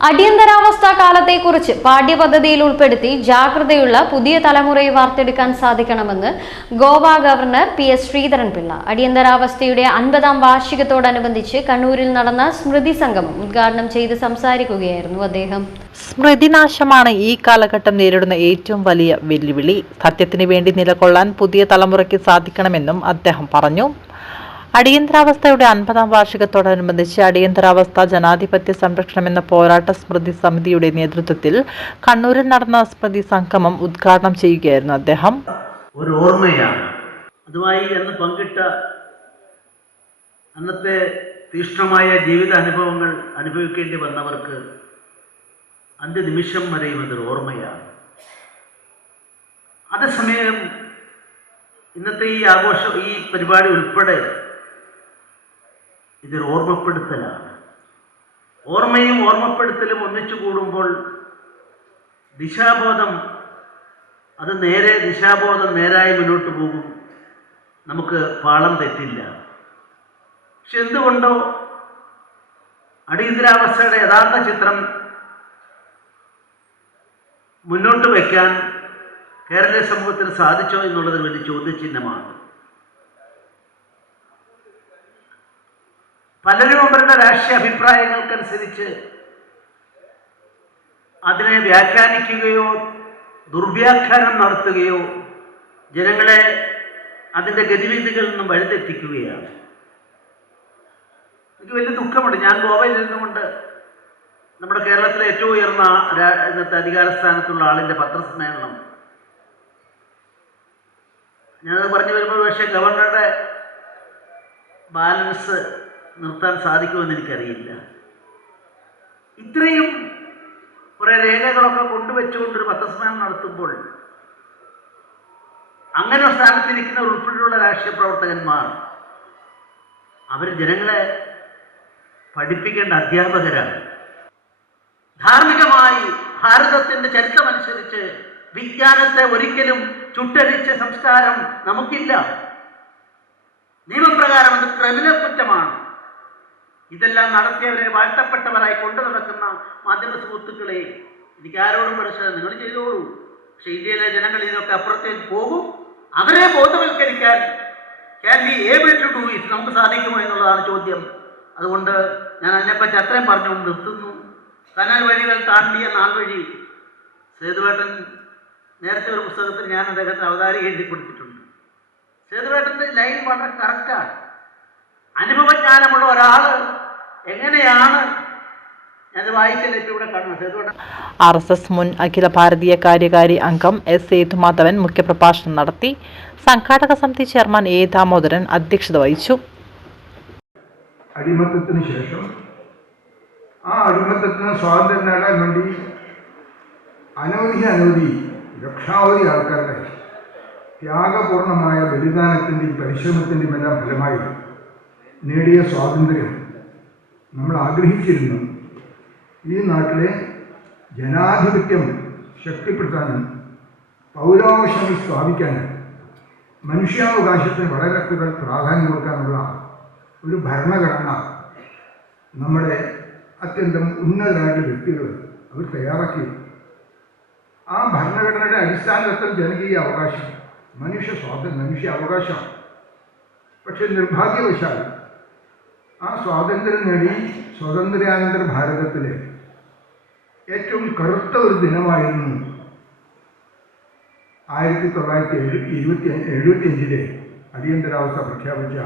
അടിയന്തരാവസ്ഥ കാലത്തെക്കുറിച്ച് പാഠ്യപദ്ധതിയിൽ ഉൾപ്പെടുത്തി ജാഗ്രതയുള്ള പുതിയ തലമുറയെ വാർത്തെടുക്കാൻ സാധിക്കണമെന്ന് ഗോവ ഗവർണർ PS ശ്രീധരൻപിള്ള. അടിയന്തരാവസ്ഥയുടെ 50ാം വാർഷികത്തോടനുബന്ധിച്ച് കണ്ണൂരിൽ നടന്ന സ്മൃതി സംഗമം ഉദ്ഘാടനം ചെയ്ത് സംസാരിക്കുകയായിരുന്നു അദ്ദേഹം. സ്മൃതിനാശമാണ് ഈ കാലഘട്ടം നേരിടുന്ന ഏറ്റവും വലിയ വെല്ലുവിളി. സത്യത്തിന് വേണ്ടി നിലകൊള്ളാൻ പുതിയ തലമുറയ്ക്ക് സാധിക്കണമെന്നും അദ്ദേഹം പറഞ്ഞു. അടിയന്തരാവസ്ഥയുടെ 50ാം വാർഷികത്തോടനുബന്ധിച്ച് അടിയന്തരാവസ്ഥ ജനാധിപത്യ സംരക്ഷണം എന്ന പോരാട്ട സ്മൃതി സമിതിയുടെ നേതൃത്വത്തിൽ കണ്ണൂരിൽ നടന്ന സ്മൃതി സംഗമം ഉദ്ഘാടനം ചെയ്യുകയായിരുന്നു അദ്ദേഹം. ഒരു ഓർമ്മയാണ്. അതുമായി അന്ന് പങ്കിട്ട അന്നത്തെ തീക്ഷ്ണമായ ജീവിത അനുഭവങ്ങൾ അനുഭവിക്കേണ്ടി വന്നവർക്ക് അന്ത്യനിമിഷം വരെയും അതൊരു ഓർമ്മയാണ്. അതേസമയം ഇന്നത്തെ ഈ ആഘോഷം, ഈ പരിപാടി ഉൾപ്പെടെ ഇതൊരു ഓർമ്മപ്പെടുത്തലാണ്. ഓർമ്മയും ഓർമ്മപ്പെടുത്തലും ഒന്നിച്ചു കൂടുമ്പോൾ ദിശാബോധം നേരായി മുന്നോട്ട് പോകും. നമുക്ക് പാളം തെറ്റില്ല. പക്ഷെ എന്തുകൊണ്ടോ അടിയന്തരാവസ്ഥയുടെ യഥാർത്ഥ ചിത്രം മുന്നോട്ട് വയ്ക്കാൻ കേരളീയ സമൂഹത്തിന് സാധിച്ചോ എന്നുള്ളത് വലിയ ചോദ്യചിഹ്നമാണ്. പലരും അവരുടെ രാഷ്ട്രീയ അഭിപ്രായങ്ങൾക്കനുസരിച്ച് അതിനെ വ്യാഖ്യാനിക്കുകയോ ദുർവ്യാഖ്യാനം നടത്തുകയോ ജനങ്ങളെ അതിൻ്റെ ഗതിവിധികളിൽ നിന്നും വഴിതെറ്റിക്കുകയാണ്. എനിക്ക് വലിയ ദുഃഖമുണ്ട്. ഞാൻ ഗോവയിൽ ഇരുന്നുകൊണ്ട് നമ്മുടെ കേരളത്തിലെ ഏറ്റവും ഉയർന്ന ഇന്നത്തെ അധികാരസ്ഥാനത്തുള്ള ആളിൻ്റെ പത്രസമ്മേളനം ഞാനത് പറഞ്ഞു വരുമ്പോൾ പക്ഷേ ഗവർണറുടെ ബാലൻസ് നിർത്താൻ സാധിക്കുമെന്ന് എനിക്കറിയില്ല. ഇത്രയും കുറേ രേഖകളൊക്കെ കൊണ്ടുവച്ചുകൊണ്ടൊരു പത്രസമ്മേളനം നടത്തുമ്പോൾ അങ്ങനെ ഒരു സ്ഥാനത്തിരിക്കുന്ന ഉൾപ്പെടെയുള്ള രാഷ്ട്രീയ പ്രവർത്തകന്മാർ അവർ ജനങ്ങളെ പഠിപ്പിക്കേണ്ട അധ്യാപകരാണ്. ധാർമ്മികമായി ഭാരതത്തിൻ്റെ ചരിത്രമനുസരിച്ച് വിജ്ഞാനത്തെ ഒരിക്കലും ചുട്ടരിച്ച സംസ്കാരം നമുക്കില്ല. നിയമപ്രകാരം അത് ക്രിമിനൽ കുറ്റമാണ്. ഇതെല്ലാം നടത്തിയവരെ വാഴ്ത്തപ്പെട്ടവരായി കൊണ്ടു നടക്കുന്ന മാധ്യമ സുഹൃത്തുക്കളെ എനിക്ക് ആരോടും പഠിച്ചത് നിങ്ങൾ ചെയ്തോളൂ. പക്ഷെ ഇന്ത്യയിലെ ജനങ്ങൾ ഇതൊക്കെ അപ്പുറത്തേക്ക് പോകും. അവരെ ബോധവൽക്കരിക്കാൻ can be able to do it നമുക്ക് സാധിക്കുമോ എന്നുള്ളതാണ് ചോദ്യം. അതുകൊണ്ട് ഞാൻ അതിനെപ്പറ്റി അത്രയും പറഞ്ഞുകൊണ്ട് നിർത്തുന്നു. കനാൽ വഴികൾ താണ്ടിയ നാൾ വഴി സേതുവേട്ടൻ നേരത്തെ ഒരു പുസ്തകത്തിൽ ഞാൻ അദ്ദേഹത്തിന് അവതാരിക എഴുതി കൊടുത്തിട്ടുണ്ട്. സേതുവേട്ടൻ്റെ ലൈൻ വളരെ കറക്റ്റാണ്. അനുഭവജ്ഞാനമുള്ള ഒരാൾ എങ്ങനെയാണ് അത് വായിച്ചത് ഇവിടെ കാണുന്നത്. RSS മുൻ അഖില ഭാരതീയ കാര്യകാരി അംഗം S സേതുമാധവൻ മുഖ്യപ്രഭാഷണം നടത്തി. സംഘാടക സമിതി ചെയർമാൻ A ദാമോദരൻ അധ്യക്ഷത വഹിച്ചു. അടിമത്തത്തിന് ശേഷം ആ അടിമത്തത്തിന് സ്വാതന്ത്ര്യം നേടാൻ വേണ്ടി അനവധി ലക്ഷാവധി ആൾക്കാരുടെ ത്യാഗപൂർണമായ ബലിദാനത്തിൻ്റെയും പരിശ്രമത്തിൻ്റെയും എല്ലാം ഫലമായി നേടിയ സ്വാതന്ത്ര്യം നമ്മൾ ആഗ്രഹിച്ചിരുന്നു. ഈ നാട്ടിലെ ജനാധിപത്യം ശക്തിപ്പെടുത്താനും പൗരാവകാശങ്ങൾ സ്ഥാപിക്കാനും മനുഷ്യാവകാശത്തിന് വളരെ കൂടുതൽ പ്രാധാന്യം കൊടുക്കാനുള്ള ഒരു ഭരണഘടന നമ്മുടെ അത്യന്തം ഉന്നതരായിട്ടുള്ള വ്യക്തികൾ അവർ തയ്യാറാക്കി. ആ ഭരണഘടനയുടെ അടിസ്ഥാനത്തിൽ ജനകീയ അവകാശം, മനുഷ്യ അവകാശം. പക്ഷെ നിർഭാഗ്യവശാൽ ആ സ്വാതന്ത്ര്യം നേടി സ്വാതന്ത്ര്യാനന്തര ഭാരതത്തിലെ ഏറ്റവും കറുത്ത ഒരു ദിനമായിരുന്നു 1975 അടിയന്തരാവസ്ഥ പ്രഖ്യാപിച്ച